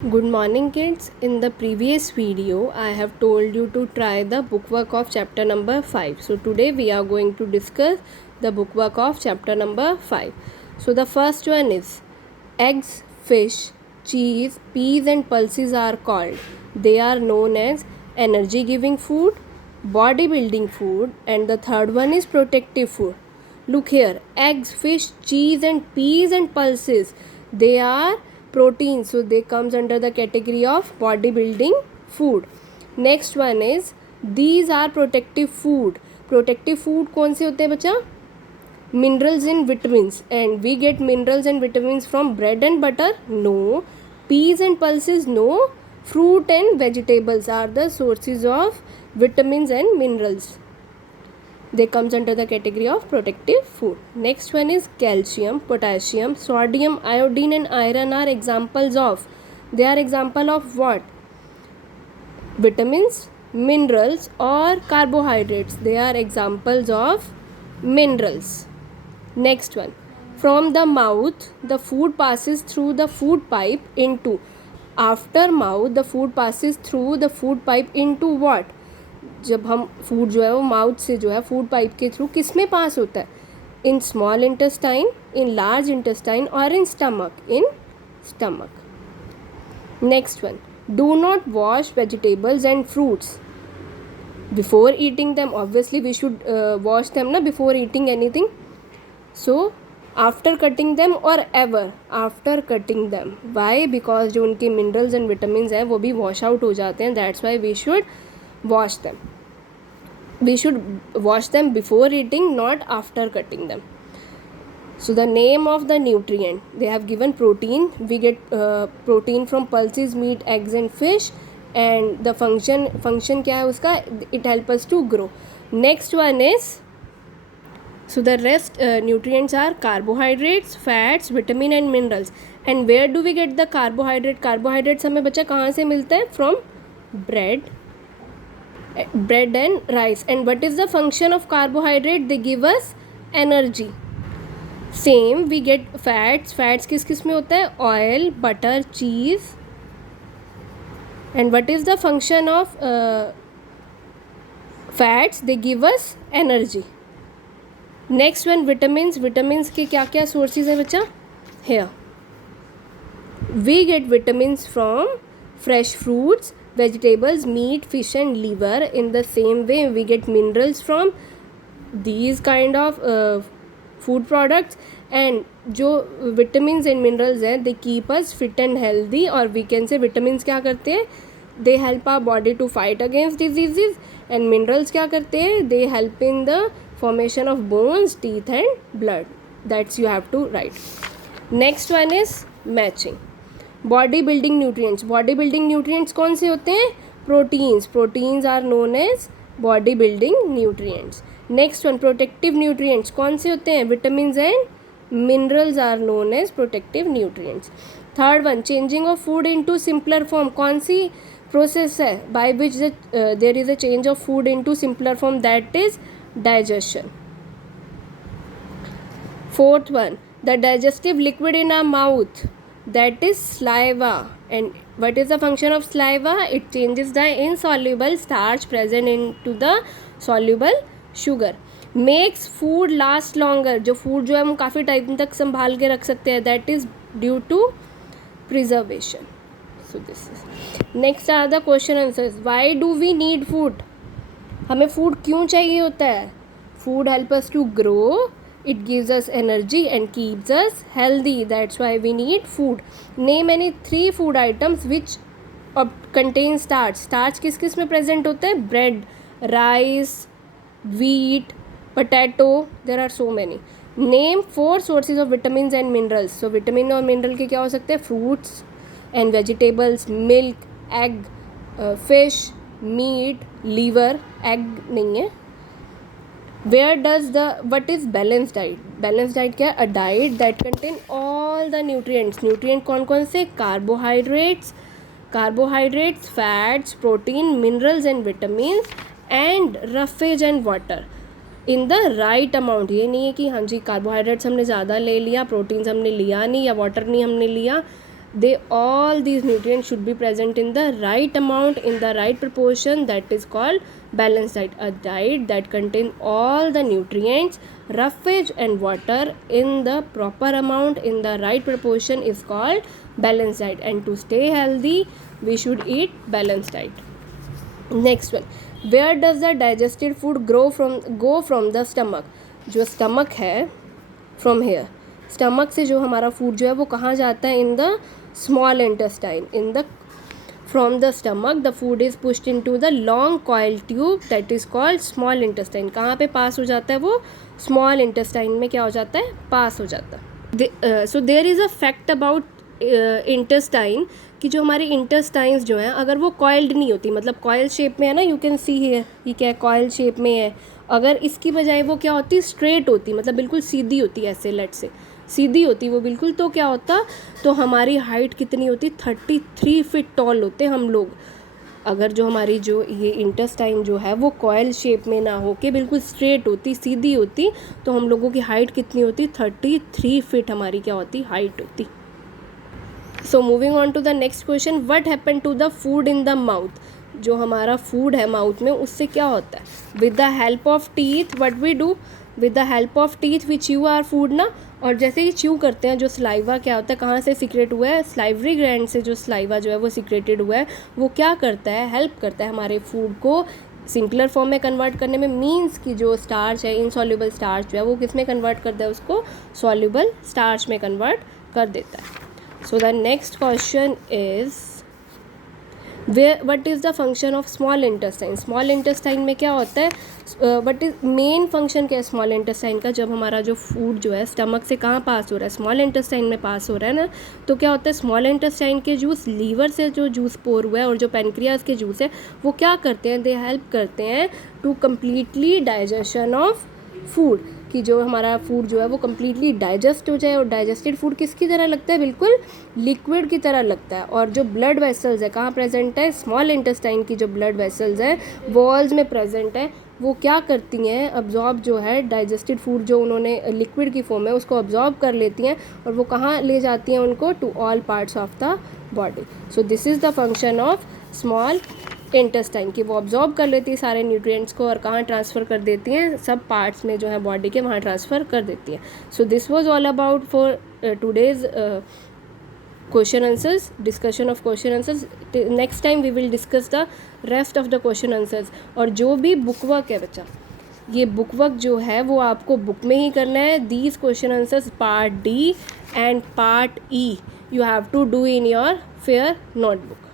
Good morning kids. In the previous video I have told you to try the bookwork of chapter number 5. So today we are going to discuss the bookwork of chapter number 5. So the first one is eggs, fish, cheese, peas and pulses are called. They are known as energy giving food, bodybuilding food, and the third one is protective food. Look here, eggs, fish, cheese and peas and pulses, they are protein, so they comes under the category of bodybuilding food. Next one is these are protective food. Protective food कौन से होते हैं बच्चा? Minerals and vitamins, and we get minerals and vitamins from bread and butter? No. Peas and pulses? No. Fruit and vegetables are the sources of vitamins and minerals. They comes under the category of protective food. Next one is calcium, potassium, sodium, iodine and iron are examples of. They are example of what? Vitamins, minerals or carbohydrates. They are examples of minerals. Next one. From the mouth, the food passes through the food pipe into. After mouth, the food passes through the food pipe into what? जब हम food जो है वो mouth से जो है food pipe के through किस में पास होता है? In small intestine, in large intestine और in stomach? In stomach. Next one, do not wash vegetables and fruits before eating them. Obviously we should wash them ना before eating anything. So after cutting them और ever after cutting them. Why? Because जो उनके minerals and vitamin हैं वो भी wash out हो जाते हैं. That's why we should wash them. We should wash them before eating, not after cutting them. So the name of the nutrient, they have given protein. We get protein from pulses, meat, eggs and fish. And the function क्या है उसका? It helps us to grow. Next one is, so the rest nutrients are carbohydrates, fats, vitamin and minerals. And where do we get the carbohydrate? Carbohydrates हमें बच्चा कहाँ से मिलता है? From bread and rice. And what is the function of carbohydrate? They give us energy. Same we get fats किस किस में होता है? Oil, butter, cheese. And what is the function of fats? They give us energy. Next one, vitamins के क्या क्या sources है बच्चा? Here we get vitamins from fresh fruits, vegetables, meat, fish and liver. In the same way we get minerals from these kind of food products. And जो vitamins and minerals हैं they keep us fit and healthy. or we can say vitamins क्या करते हैं? They help our body to fight against diseases. and minerals क्या करते हैं? They help in the formation of bones, teeth and blood. That's you have to write. Next one is matching. Body building nutrients. Body building nutrients कौन से होते हैं? Proteins are known as body building nutrients. Next one, protective nutrients कौन से होते हैं? Vitamins and minerals are known as protective nutrients. Third one, changing of food into simpler form. कौन सी प्रोसेस है by which there is a change of food into simpler form? That is digestion. Fourth one, the digestive liquid in our mouth, that is saliva. And what is the function of saliva? It changes the insoluble starch present into the soluble sugar. Makes food last longer. जो food जो है हम काफ़ी time तक संभाल के रख सकते हैं. that is due to preservation. so this is next are the question answers. why do we need food? हमें food क्यों चाहिए होता है? food help us to grow. It gives us energy and keeps us healthy. That's why we need food. Name any 3 food items which contain starch. Starch किस किस में present होता है? Bread, rice, wheat, potato. There are so many. Name 4 sources of vitamins and minerals. So vitamin और mineral के क्या हो सकते हैं? Fruits and vegetables, milk, egg, fish, meat, liver. Egg नहीं है. Where does what is balanced diet? Balanced diet क्या? a diet that contain all the nutrients. nutrient कौन कौन से? carbohydrates, fats, protein, minerals and vitamins and roughage and water in the right amount. ये नहीं है कि हाँ जी कार्बोहाइड्रेट्स हमने ज़्यादा ले लिया, प्रोटीन्स हमने लिया नहीं या वाटर नहीं हमने लिया. they all these nutrients should be present in the right amount, in the right proportion. That is called balanced diet. A diet that contains all the nutrients, roughage and water in the proper amount, in the right proportion, is called balanced diet. And to stay healthy we should eat balanced diet. Next one, where does the digested food go from the stomach? जो stomach है, from here, stomach से जो हमारा food जो है वो कहाँ जाता है? In the small intestine. From the stomach the food is pushed into the long coiled tube that is called small intestine. कहाँ पे पास हो जाता है वो? Small intestine में क्या हो जाता है? पास हो जाता है. So there is a fact about intestine कि जो हमारे इंटेस्टाइन्स जो हैं अगर वो कॉइल्ड नहीं होती, मतलब कॉइल शेप में है ना, यू कैन सी हियर, ये क्या है? कॉइल शेप में है. अगर इसकी बजाय वो क्या होती? स्ट्रेट होती, मतलब बिल्कुल सीधी होती, ऐसे लेट से सीधी होती वो बिल्कुल, तो क्या होता? तो हमारी हाइट कितनी होती? 33 फीट टॉल होते हम लोग. अगर जो हमारी जो ये इंटेस्टाइन जो है वो कॉइल शेप में ना हो के बिल्कुल स्ट्रेट होती, सीधी होती, तो हम लोगों की हाइट कितनी होती? 33 फीट हमारी क्या होती? हाइट होती. So moving on to the next question, what happen to the food in the mouth? जो हमारा फूड है माउथ में, उससे क्या होता है? With the help of teeth what we do? With the help of teeth we chew our food ना. और जैसे ही च्यू करते हैं, जो स्लाइवा क्या होता है, कहाँ से सीक्रेट हुआ है? स्लाइवरी ग्लैंड से जो स्लाइवा जो है वो सीक्रेटेड हुआ है, वो क्या करता है? हेल्प करता है हमारे फूड को सिंपलर फॉर्म में कन्वर्ट करने में. मीन्स कि जो स्टार्च है, इनसॉल्युबल स्टार्च जो है वो किस में कन्वर्ट करता है? उसको सॉल्युबल स्टार्च में कन्वर्ट कर देता है. So the next question is, what is the function of small intestine? Small intestine में क्या होता है? what is मेन फंक्शन क्या है स्मॉल इंटेस्टाइन का? जब हमारा जो फूड जो है स्टमक से कहाँ पास हो रहा है? स्मॉल इंटेस्टाइन में पास हो रहा है ना. तो क्या होता है? स्मॉल इंटेस्टाइन के जूस, लीवर से जो जूस पोर हुआ है और जो पेनक्रियाज के जूस है, वो क्या करते हैं? दे हेल्प करते हैं to completely digestion of food, कि जो हमारा फूड जो है वो कम्प्लीटली डाइजेस्ट हो जाए. और डाइजेस्टेड फूड किसकी तरह लगता है? बिल्कुल लिक्विड की तरह लगता है. और जो ब्लड वेसल्स है कहाँ प्रेजेंट है? स्मॉल इंटेस्टाइन की जो ब्लड वेसल्स हैं वॉल्स में प्रेजेंट है. वो क्या करती हैं? अब्जॉर्ब जो है डाइजेस्टेड फूड जो उन्होंने लिक्विड की फॉर्म है उसको अब्जॉर्ब कर लेती हैं, और वो कहाँ ले जाती हैं उनको? To all parts of the body. So this is the function of small intestine, की वो ऑब्जॉर्ब कर लेती है सारे न्यूट्रिएंट्स को और कहाँ ट्रांसफ़र कर देती हैं? सब पार्ट्स में जो है बॉडी के, वहाँ ट्रांसफ़र कर देती हैं. So this was all about for today's question answers, discussion of question answers. Next time we will discuss the rest of the question answers. और जो भी बुक वर्क है बच्चा, ये बुक वर्क जो है वो आपको बुक में ही करना है. These question answers part D and part E you have to do in your fair notebook.